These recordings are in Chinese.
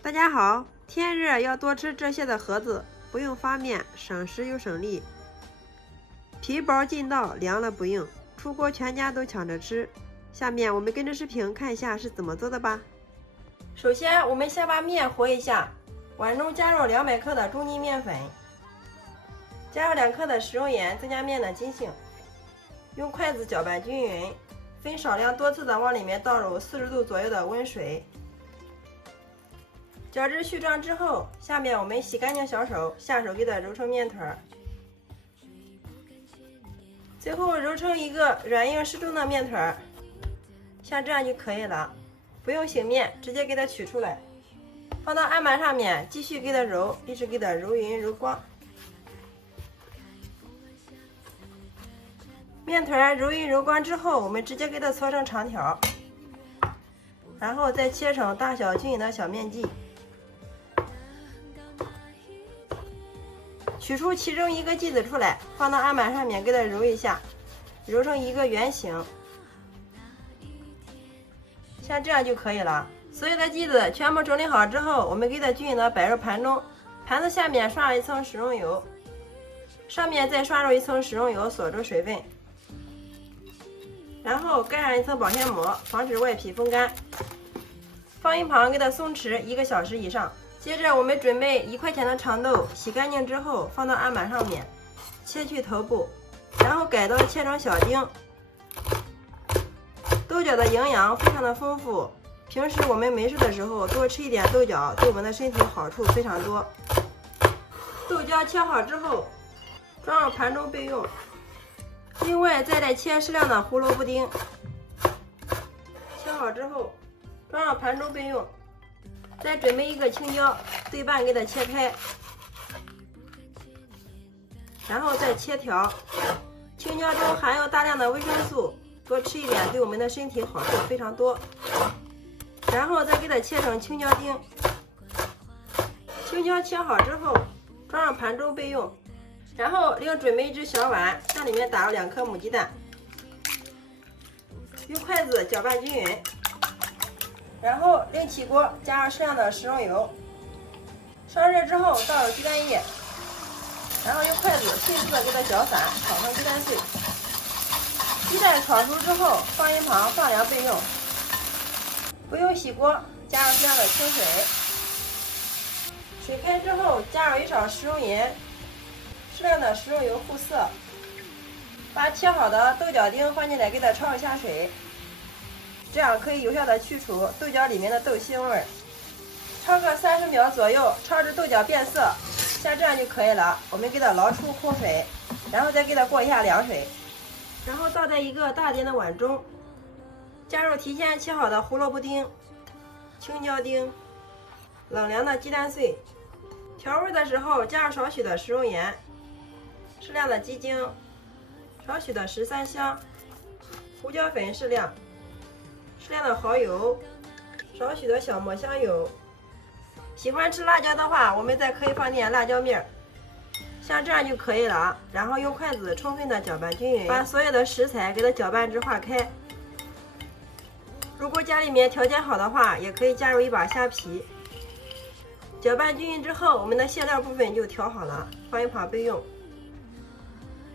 大家好，天热要多吃这些的盒子，不用发面，省时又省力。皮薄劲道，凉了不硬，出锅全家都抢着吃。下面我们跟着视频看一下是怎么做的吧。首先，我们先把面和一下，碗中加入200克的中筋面粉，加入2克的食用盐，增加面的筋性。用筷子搅拌均匀，分少量多次的往里面倒入40度左右的温水。搅至絮状之后，下面我们洗干净小手，下手给它揉成面团，最后揉成一个软硬适中的面团，像这样就可以了。不用醒面，直接给它取出来，放到案板上面，继续给它揉，一直给它揉匀揉光。面团揉匀揉光之后，我们直接给它搓成长条，然后再切成大小均匀的小面剂。取出其中一个剂子出来，放到案板上面给它揉一下，揉成一个圆形，像这样就可以了。所有的剂子全部整理好之后，我们给它均匀的摆入盘中，盘子下面刷了一层食用油，上面再刷入一层食用油锁住水分，然后盖上一层保鲜膜，防止外皮风干，放一旁给它松弛1个小时以上。接着我们准备1块钱的长豆，洗干净之后放到案板上面，切去头部，然后改刀切成小丁。豆角的营养非常的丰富，平时我们没事的时候多吃一点豆角，对我们的身体好处非常多。豆角切好之后装入盘中备用，另外再切适量的胡萝卜丁，切好之后装入盘中备用。再准备一个青椒，对半给它切开，然后再切条。青椒中含有大量的维生素，多吃一点对我们的身体好处非常多。然后再给它切成青椒丁。青椒切好之后装上盘中备用。然后另准备一只小碗，向里面打入2颗母鸡蛋，用筷子搅拌均匀。然后另起锅，加上适量的食用油，烧热之后倒入鸡蛋液，然后用筷子迅速的给它搅散，炒成鸡蛋碎。鸡蛋炒熟之后放一旁放凉备用。不用洗锅，加入适量的清水，水开之后加入1勺食用盐，适量的食用油护色。把切好的豆角丁放进来，给它焯一下水。这样可以有效的去除豆角里面的豆腥味。焯个30秒左右，焯至豆角变色，像这样就可以了。我们给它捞出空水，然后再给它过一下凉水，然后倒在一个大点的碗中，加入提前切好的胡萝卜丁、青椒丁、冷凉的鸡蛋碎。调味的时候加入少许的食用盐，适量的鸡精，少许的13香，胡椒粉适量，适量的蚝油，少许的小磨香油。喜欢吃辣椒的话，我们再可以放点辣椒面，像这样就可以了。然后用筷子充分的搅拌均匀，把所有的食材给它搅拌至化开。如果家里面条件好的话，也可以加入一把虾皮。搅拌均匀之后，我们的馅料部分就调好了，放一旁备用。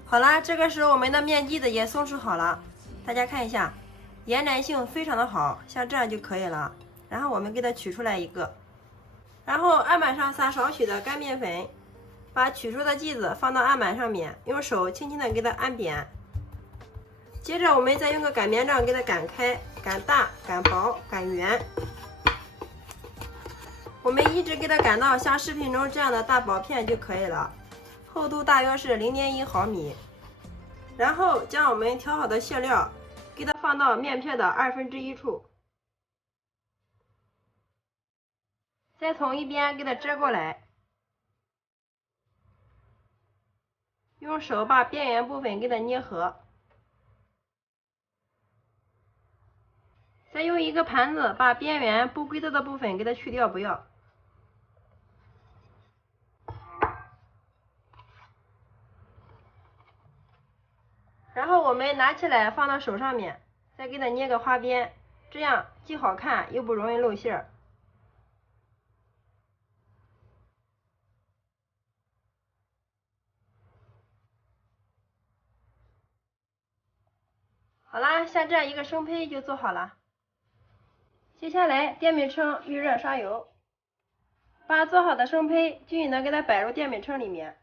好了，这个时候我们的面剂子也松弛好了，大家看一下。延展性非常的好，像这样就可以了。然后我们给它取出来一个，然后案板上撒少许的干面粉，把取出的剂子放到案板上面，用手轻轻的给它按扁。接着我们再用个擀面杖给它擀开，擀大、擀薄、擀圆。我们一直给它擀到像视频中这样的大薄片就可以了，厚度大约是0.1毫米。然后将我们调好的馅料给它放到面片的1/2处，再从一边给它折过来，用手把边缘部分给它捏合，再用一个盘子把边缘不规则的部分给它去掉不要。然后我们拿起来放到手上面，再给它捏个花边，这样既好看又不容易露馅儿。好啦，像这样一个生胚就做好了。接下来电饼铛预热刷油，把做好的生胚均匀的给它摆入电饼铛里面。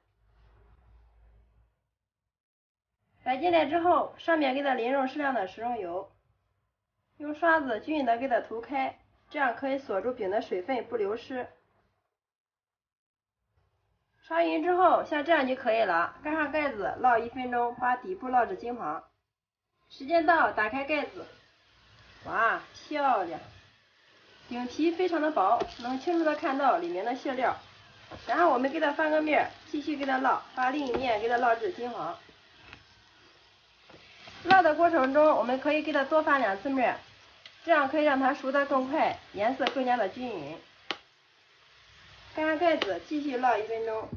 摆进来之后，上面给它淋入适量的食用油，用刷子均匀的给它涂开，这样可以锁住饼的水分不流失。刷匀之后，像这样就可以了。盖上盖子，烙1分钟，把底部烙至金黄。时间到，打开盖子，哇，漂亮！饼皮非常的薄，能清楚的看到里面的馅料。然后我们给它翻个面，继续给它烙，把另一面给它烙至金黄。烙的过程中，我们可以给它多翻2次面，这样可以让它熟得更快，颜色更加的均匀。盖上盖子，继续烙1分钟。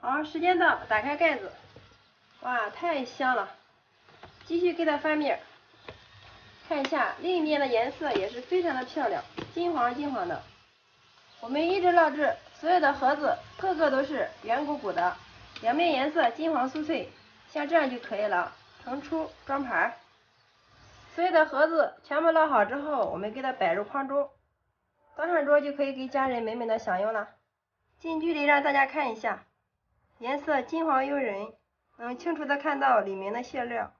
好，时间到，打开盖子，哇，太香了！继续给它翻面，看一下另一面的颜色也是非常的漂亮，金黄金黄的。我们一直烙制，所有的盒子个个都是圆鼓鼓的，两面颜色金黄酥脆，像这样就可以了。盛出装盘。所有的盒子全部烙好之后，我们给它摆入筐中，端上桌就可以给家人美美的享用了。近距离让大家看一下，颜色金黄诱人，能清楚的看到里面的馅料，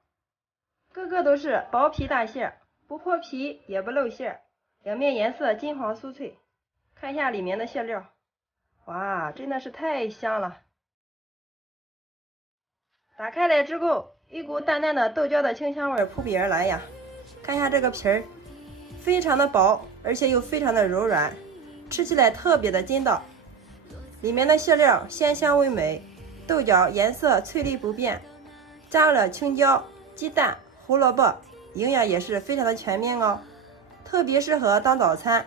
个个都是薄皮大馅，不破皮也不露馅，两面颜色金黄酥脆。看一下里面的馅料，哇，真的是太香了！打开来之后，一股淡淡的豆角的清香味扑鼻而来呀！看一下这个皮儿，非常的薄，而且又非常的柔软，吃起来特别的筋道。里面的馅料鲜香味美，豆角颜色翠绿不变，加了青椒、鸡蛋、胡萝卜，营养也是非常的全面哦，特别适合当早餐，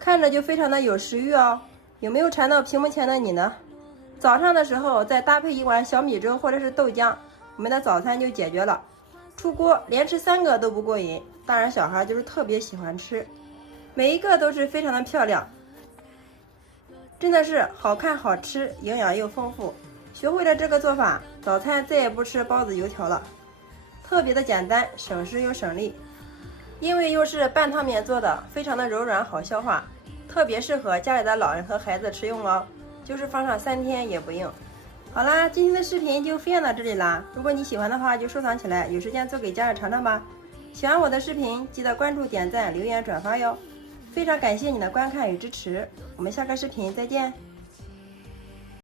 看着就非常的有食欲哦。有没有馋到屏幕前的你呢？早上的时候再搭配一碗小米粥或者是豆浆，我们的早餐就解决了。出锅连吃3个都不过瘾，当然小孩就是特别喜欢吃，每一个都是非常的漂亮，真的是好看好吃，营养又丰富。学会了这个做法，早餐再也不吃包子油条了，特别的简单，省时又省力。因为又是半汤面做的，非常的柔软好消化，特别适合家里的老人和孩子吃用哦，就是放上3天也不硬。好啦，今天的视频就分享到这里啦。如果你喜欢的话，就收藏起来，有时间做给家人尝尝吧。喜欢我的视频，记得关注、点赞、留言、转发哟。非常感谢你的观看与支持，我们下个视频再见。